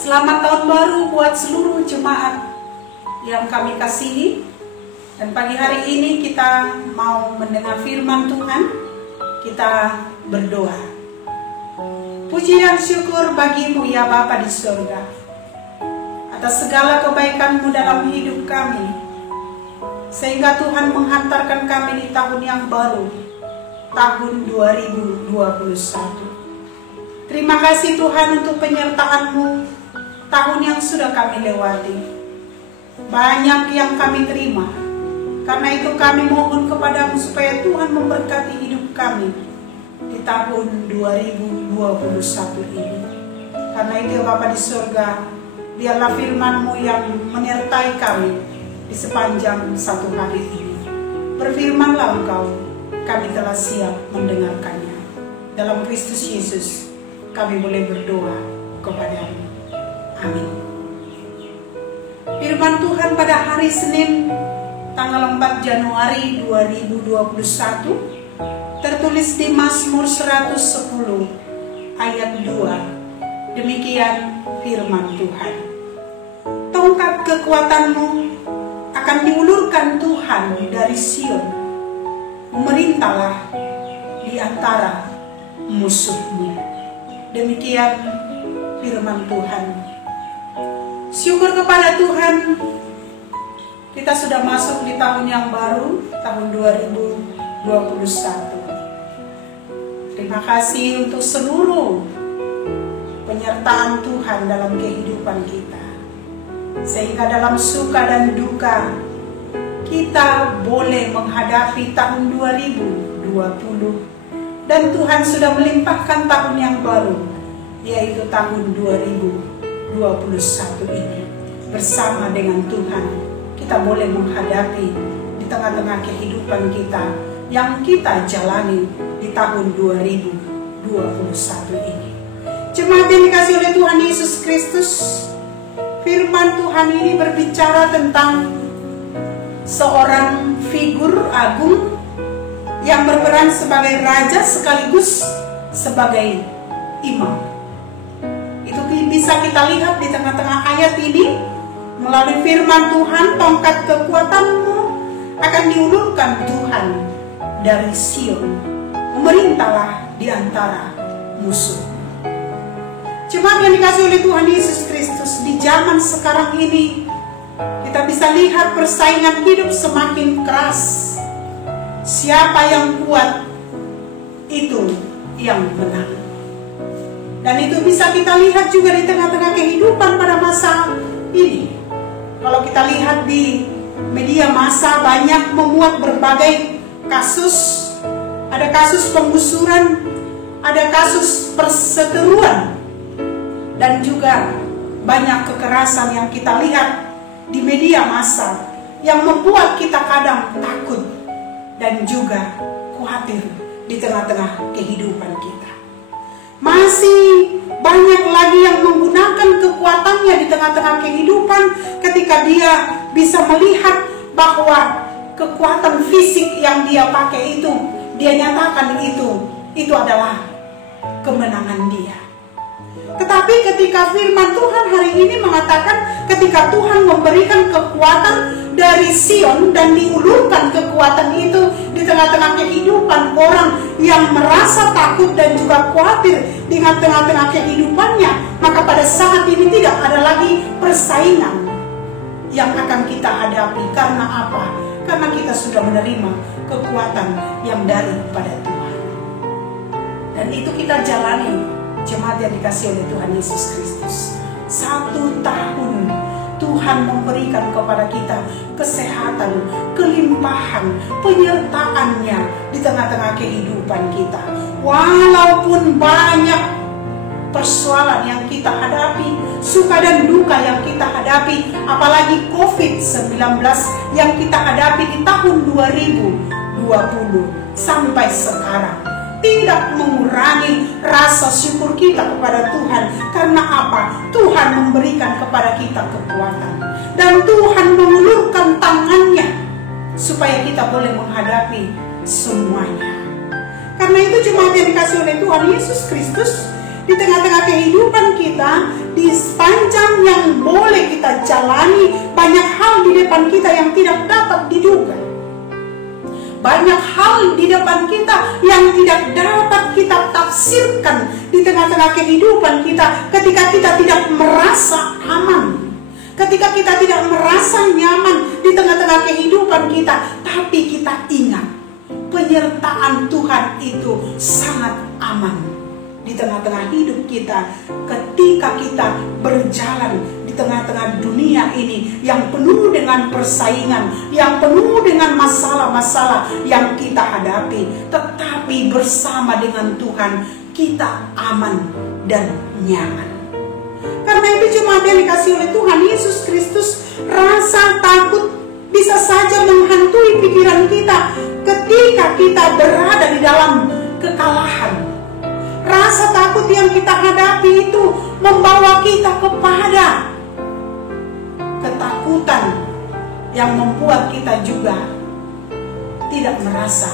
Selamat tahun baru buat seluruh jemaat yang kami kasihi. Dan pagi hari ini kita mau mendengar firman Tuhan. Kita berdoa. Puji dan syukur bagimu ya Bapa di surga, atas segala kebaikan-Mu dalam hidup kami, sehingga Tuhan menghantarkan kami di tahun yang baru, tahun 2021. Terima kasih Tuhan untuk penyertaan-Mu tahun yang sudah kami lewati. Banyak yang kami terima. Karena itu kami mohon kepadamu supaya Tuhan memberkati hidup kami di tahun 2021 ini. Karena itu Bapa di surga, biarlah firman-Mu yang menyertai kami di sepanjang satu hari ini. Berfirmanlah Engkau, kami telah siap mendengarkannya. Dalam Kristus Yesus kami boleh berdoa kepada-Mu. Amin. Firman Tuhan pada hari Senin tanggal 4 Januari 2021 tertulis di Mazmur 110 ayat 2. Demikian firman Tuhan. Tongkat kekuatan-Mu akan diulurkan Tuhan dari Sion. Memerintahlah di antara musuh-Mu. Demikian firman Tuhan. Syukur kepada Tuhan, kita sudah masuk di tahun yang baru, tahun 2021. Terima kasih untuk seluruh penyertaan Tuhan dalam kehidupan kita, sehingga dalam suka dan duka kita boleh menghadapi tahun 2020. Dan Tuhan sudah melimpahkan tahun yang baru, yaitu tahun 2021 ini. Bersama dengan Tuhan kita boleh menghadapi di tengah-tengah kehidupan kita yang kita jalani di tahun 2021 ini. Jemaat yang dikasihi oleh Tuhan Yesus Kristus, firman Tuhan ini berbicara tentang seorang figur agung yang berperan sebagai raja sekaligus sebagai imam. Itu bisa kita lihat di tengah-tengah ayat ini. Melalui firman Tuhan, tongkat kekuatan-Mu akan diulurkan Tuhan dari Sion. Memerintahlah di antara musuh. Jemaat yang dikasihi oleh Tuhan Yesus Kristus, di zaman sekarang ini kita bisa lihat persaingan hidup semakin keras. Siapa yang kuat, itu yang menang. Dan itu bisa kita lihat juga di tengah-tengah kehidupan pada masa ini. Kalau kita lihat di media massa, banyak memuat berbagai kasus. Ada kasus penggusuran, ada kasus perseteruan, dan juga banyak kekerasan yang kita lihat di media massa yang membuat kita kadang takut dan juga khawatir di tengah-tengah kehidupan kita. Masih banyak lagi yang menggunakan kekuatannya di tengah-tengah kehidupan ketika dia bisa melihat bahwa kekuatan fisik yang dia pakai itu, dia nyatakan itu adalah kemenangan dia. Tetapi ketika firman Tuhan hari ini mengatakan ketika Tuhan memberikan kekuatan dari Sion dan diulurkan kekuatan itu di tengah-tengah kehidupan orang yang merasa takut dan juga khawatir dengan tengah-tengah kehidupannya, maka pada saat ini tidak ada lagi persaingan yang akan kita hadapi. Karena apa? Karena kita sudah menerima kekuatan yang daripada Tuhan. Dan itu kita jalani, jemaat yang dikasihi oleh Tuhan Yesus Kristus. 1 tahun Tuhan memberikan kepada kita kesehatan, kelimpahan, penyertaan-Nya di tengah-tengah kehidupan kita. Walaupun banyak persoalan yang kita hadapi, suka dan duka yang kita hadapi, apalagi COVID-19 yang kita hadapi di tahun 2020 sampai sekarang, tidak mengurangi rasa syukur kita kepada Tuhan. Karena apa? Tuhan memberikan kepada kita kekuatan, dan Tuhan mengulurkan tangannya supaya kita boleh menghadapi semuanya. Karena itu jemaat yang dikasihi oleh Tuhan Yesus Kristus, di tengah-tengah kehidupan kita, di sepanjang yang boleh kita jalani, banyak hal di depan kita yang tidak dapat diduga. Banyak hal di depan kita yang tidak dapat kita tafsirkan di tengah-tengah kehidupan kita ketika kita tidak merasa aman. Ketika kita tidak merasa nyaman di tengah-tengah kehidupan kita. Tapi kita ingat, penyertaan Tuhan itu sangat aman di tengah-tengah hidup kita. Ketika kita berjalan di tengah-tengah dunia ini yang penuh dengan persaingan, yang penuh dengan masalah-masalah yang kita hadapi, tetapi bersama dengan Tuhan kita aman dan nyaman. Karena itu jemaat yang dikasihi oleh Tuhan Yesus Kristus, rasa takut bisa saja menghantui pikiran kita ketika kita berada di dalam kekalahan. Rasa takut yang kita hadapi itu membawa kita kepada ketakutan yang membuat kita juga tidak merasa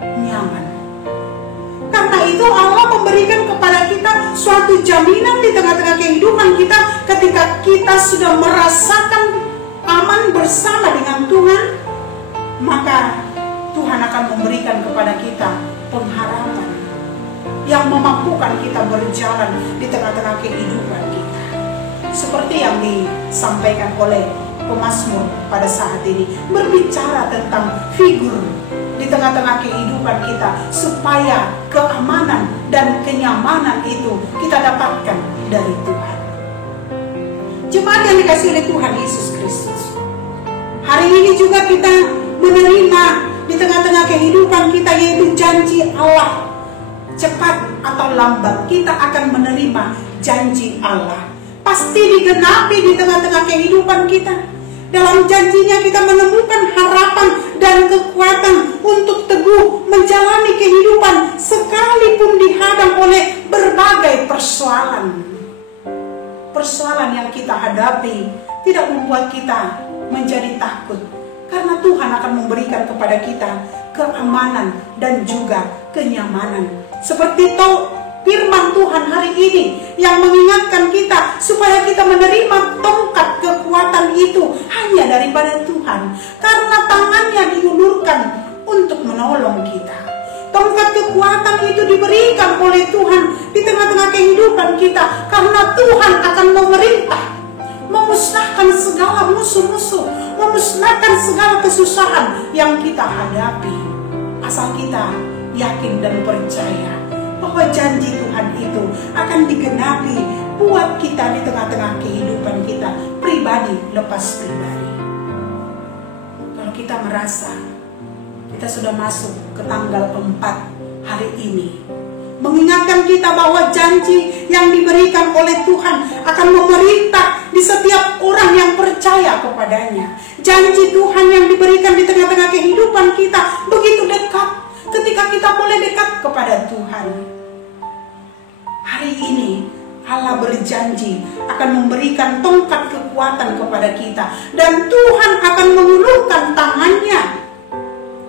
nyaman. Karena itu Allah memberikan kepada kita suatu jaminan di tengah-tengah kehidupan kita. Ketika kita sudah merasakan aman bersama dengan Tuhan, maka Tuhan akan memberikan kepada kita pengharapan yang memampukan kita berjalan di tengah-tengah kehidupan kita. Seperti yang disampaikan oleh pemazmur pada saat ini, berbicara tentang figur di tengah-tengah kehidupan kita, supaya keamanan dan kenyamanan itu kita dapatkan dari Tuhan. Jemaat yang dikasihi oleh Tuhan Yesus Kristus, hari ini juga kita menerima di tengah-tengah kehidupan kita, yaitu janji Allah. Cepat atau lambat kita akan menerima janji Allah. Pasti digenapi di tengah-tengah kehidupan kita. Dalam janjinya kita menemukan harapan dan kekuatan untuk teguh menjalani kehidupan sekalipun dihadang oleh berbagai persoalan. Persoalan yang kita hadapi tidak membuat kita menjadi takut, karena Tuhan akan memberikan kepada kita keamanan dan juga kenyamanan. Seperti firman Tuhan hari ini yang mengingatkan kita supaya kita menerima tongkat kekuatan itu hanya daripada Tuhan, karena tangannya diulurkan untuk menolong kita. Tongkat kekuatan itu diberikan oleh Tuhan di tengah-tengah kehidupan kita, karena Tuhan akan memerintah, memusnahkan segala musuh-musuh, memusnahkan segala kesusahan yang kita hadapi. Asal kita yakin dan percaya bahwa janji Tuhan itu akan digenapi buat kita di tengah-tengah kehidupan kita, pribadi lepas pribadi. Kalau kita merasa kita sudah masuk ke tanggal 4 hari ini, mengingatkan kita bahwa janji yang diberikan oleh Tuhan akan memerintah di setiap orang yang percaya kepadanya. Janji Tuhan yang diberikan di tengah-tengah kehidupan kita begitu dekat ketika kita boleh dekat kepada Tuhan. Hari ini Allah berjanji akan memberikan tongkat kekuatan kepada kita, dan Tuhan akan mengulurkan tangannya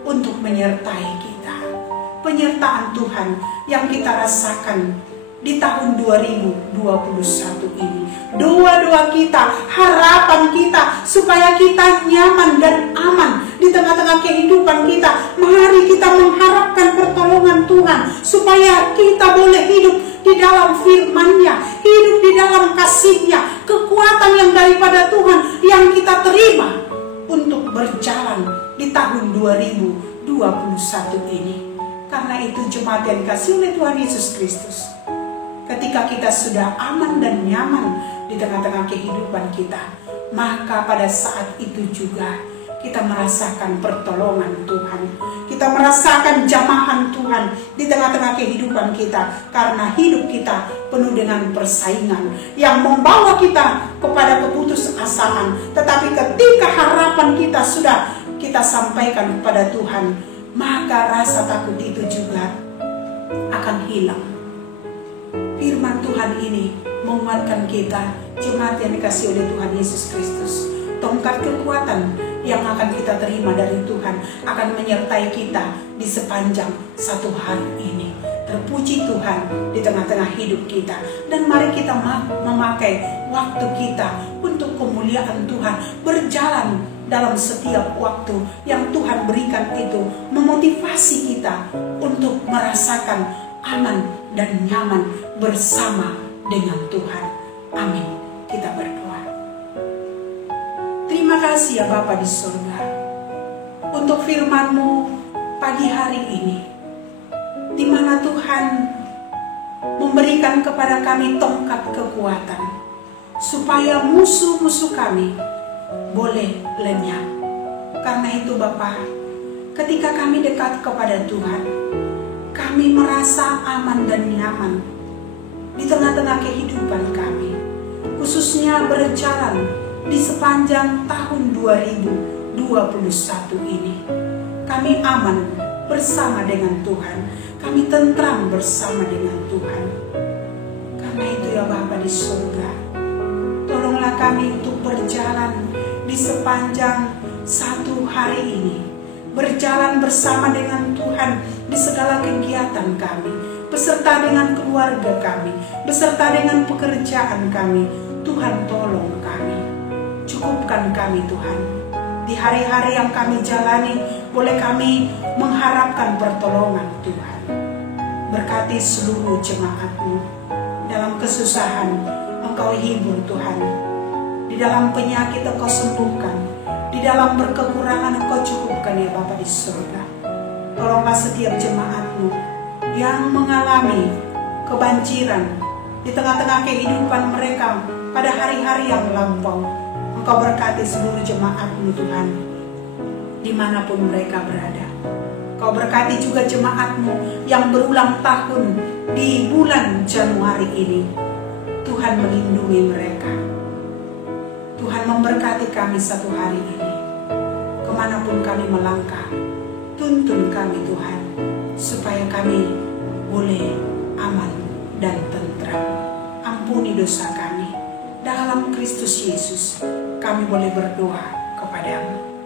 untuk menyertai kita. Penyertaan Tuhan yang kita rasakan di tahun 2021 ini. Doa-doa kita, harapan kita supaya kita nyaman dan aman di tengah-tengah kehidupan kita. Mari kita mengharapkan pertolongan Tuhan supaya kita boleh hidup di dalam firman-Nya, hidup di dalam kasih-Nya, kekuatan yang daripada Tuhan yang kita terima untuk berjalan di tahun 2021 ini. Karena itu jemaat yang dikasihi oleh Tuhan Yesus Kristus, ketika kita sudah aman dan nyaman di tengah-tengah kehidupan kita, maka pada saat itu juga kita merasakan pertolongan Tuhan. Kita merasakan jamahan Tuhan di tengah-tengah kehidupan kita, karena hidup kita penuh dengan persaingan yang membawa kita kepada keputusasaan. Tetapi ketika harapan kita sudah kita sampaikan kepada Tuhan, maka rasa takut itu juga akan hilang. Firman Tuhan ini menguatkan kita, jemaat yang dikasihi oleh Tuhan Yesus Kristus. Tongkat kekuatan yang akan kita terima dari Tuhan akan menyertai kita di sepanjang satu hari ini. Terpuji Tuhan. Tuhan di tengah-tengah hidup kita. Dan mari kita memakai waktu kita untuk kemuliaan Tuhan, berjalan dalam setiap waktu yang Tuhan berikan itu, memotivasi kita untuk merasakan aman dan nyaman bersama dengan Tuhan. Amin. Kita berdoa. Terima kasih ya Bapa di surga, untuk firman-Mu pagi hari ini, di mana Tuhan memberikan kepada kami tongkat kekuatan, supaya musuh-musuh kami boleh lenyap. Karena itu Bapa, ketika kami dekat kepada Tuhan, kami merasa aman dan nyaman di tengah-tengah kehidupan kami, khususnya berjalan di sepanjang tahun 2021 ini. Kami aman bersama dengan Tuhan, kami tentram bersama dengan Tuhan. Karena itu ya Bapa di surga, tolonglah kami untuk berjalan di sepanjang satu hari ini, berjalan bersama dengan Tuhan di segala kegiatan kami, beserta dengan keluarga kami, beserta dengan pekerjaan kami. Tuhan tolong kami, cukupkan kami Tuhan. Di hari-hari yang kami jalani, boleh kami mengharapkan pertolongan Tuhan. Berkati seluruh jemaat-Mu. Dalam kesusahan Engkau hibur Tuhan. Di dalam penyakit Engkau sembuhkan. Di dalam berkekurangan Engkau cukupkan ya Bapa di surga. Tolonglah setiap jemaat-Mu yang mengalami kebanjiran di tengah-tengah kehidupan mereka pada hari-hari yang lampau. Engkau berkati seluruh jemaat-Mu Tuhan, dimanapun mereka berada. Kau berkati juga jemaat-Mu yang berulang tahun di bulan Januari ini. Tuhan melindungi mereka. Tuhan memberkati kami satu hari ini. Kemanapun kami melangkah, tuntun kami Tuhan, supaya kami boleh aman dan tentram. Ampuni dosa kami. Dalam Kristus Yesus kami boleh berdoa kepadamu.